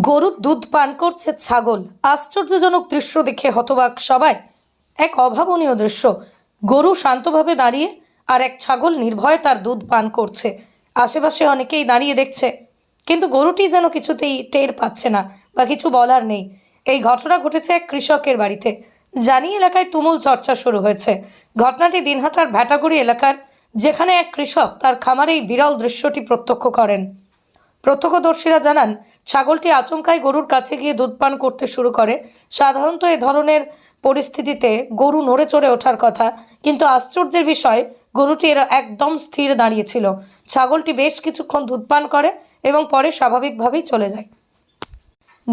গরুর দুধ পান করছে ছাগল। আশ্চর্যজনক দৃশ্য দেখে হতবাক সবাই। এক অভাবনীয় দৃশ্য। গরু শান্তভাবে দাঁড়িয়ে আর এক ছাগল নির্ভয়ে তার দুধ পান করছে। আশেপাশে অনেকেই দাঁড়িয়ে দেখছে। কিন্তু গরুটি যেন কিছুতেই টের পাচ্ছে না বা কিছু বলার নেই। এই ঘটনা ঘটেছে এক কৃষকের বাড়িতে। জানি এলাকায় তুমুল চর্চা শুরু হয়েছে। ঘটনাটি দিনহাটার ভ্যাটাগুড়ি এলাকার, যেখানে এক কৃষক তার খামারে এই বিরল দৃশ্যটি প্রত্যক্ষ করেন। প্রত্যক্ষদর্শীরা জানান ছাগলটি আচমকায় গরুর কাছে গিয়ে দুধ পান করতে শুরু করে। সাধারণত এ ধরনের পরিস্থিতিতে গরু নড়ে চড়ে ওঠার কথা, কিন্তু আশ্চর্যের বিষয়, গরুটি এরা একদম স্থির দাঁড়িয়েছিল ছাগলটি বেশ কিছুক্ষণ দুধ পান করে এবং পরে স্বাভাবিকভাবেই চলে যায়।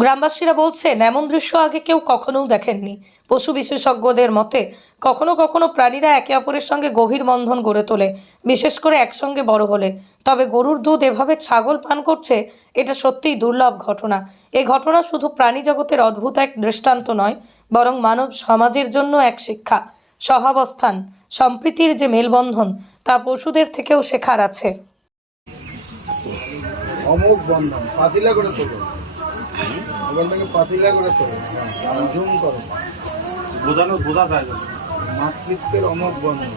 গ্রামবাসীরা বলছেন, এমন দৃশ্য আগে কেউ কখনোও দেখেননি। পশু বিশেষজ্ঞদের মতে, কখনো কখনো প্রাণীরা একে অপরের সঙ্গে গভীর বন্ধন গড়ে তোলে, বিশেষ করে একসঙ্গে বড় হলে। তবে গরুর দুধ এভাবে ছাগল পান করছে, এটা সত্যিই দুর্লভ ঘটনা। এই ঘটনা শুধু প্রাণী জগতের অদ্ভুত এক দৃষ্টান্ত নয়, বরং মানব সমাজের জন্য এক শিক্ষা। সহাবস্থান সম্প্রীতির যে মেলবন্ধন, তা পশুদের থেকেও শেখার আছে। বন্ধন, পাতিলা করে তোলো। ওখান থেকে পাতিলা করে তোলো হ্যাঁ, করো। বোঝানো বোঝা যায় না। মাতৃত্বের অমুক বন্ধন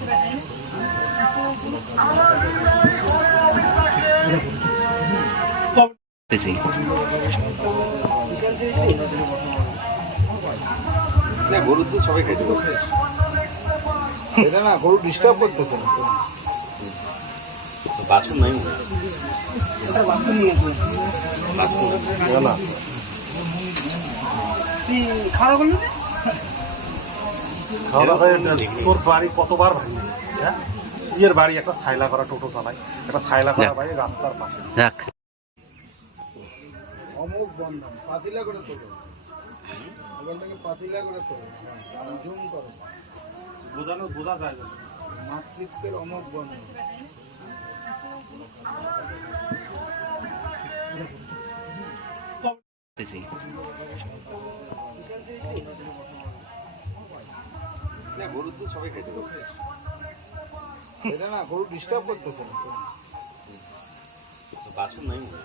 গরুর দুধ সবাই খাইতে পারছে এটা না গরু ডিস্টার্ব করতেছে না। বাসন নাই। না। খাওয়া দাওয়া হয়ে গেল। তোর বাড়ি কতবার ভাঙি হ্যাঁ? নিজের বাড়ি একটা ছাইলা করা টোটো চালাই। একটা ছাইলা করা বাড়ি রাস্তার পাশে। যাক। অমুক বন্ধন পাতিলা করে তোলো। ওখান থেকে পাতিলা করে তোলো। জুম করো। বোঝানো বোঝা যায় না। মাতৃত্বের অমুক বন্ধন গরুর দুধ সবাই খাইতে পারছে এটা না গরু ডিস্টার্ব করতেছে না। বাসন নাই না।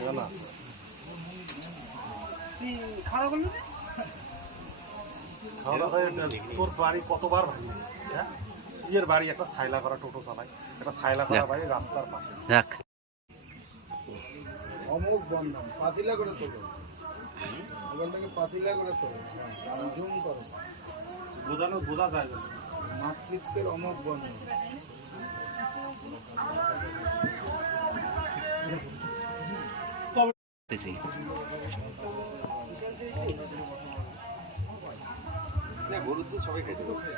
খাওয়া। তোর বাড়ি কতবার ভাঙি? হ্যাঁ? নিজের বাড়ি একটা ছাইলা করা টোটো চালাই একটা ছাইলা করা বাড়ি রাস্তার পাশে। যাক। অমুক বন্ধন পাতিলা করে তোলো ওখান পাতিলা করে তোলো হ্যাঁ, জুম করো। বোঝানো বোঝা যায় না। মাতৃত্বের অমুক বন্ধন গরুর দুধ সবাই খাইতে পারছে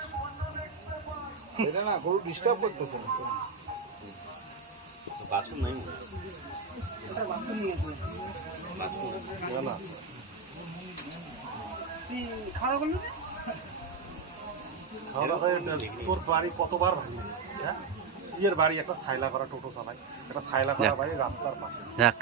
এটা না গরু ডিস্টার্ব করতেছে না। বাসন নাই। না, না। খাওয়া দাওয়া তোর বাড়ি কতবার ভাঙি? হ্যাঁ? নিজের বাড়ি একটা ছাইলা করা টোটো চালাই একটা ছাইলা করা বাড়ি রাস্তার পাশে। যাক।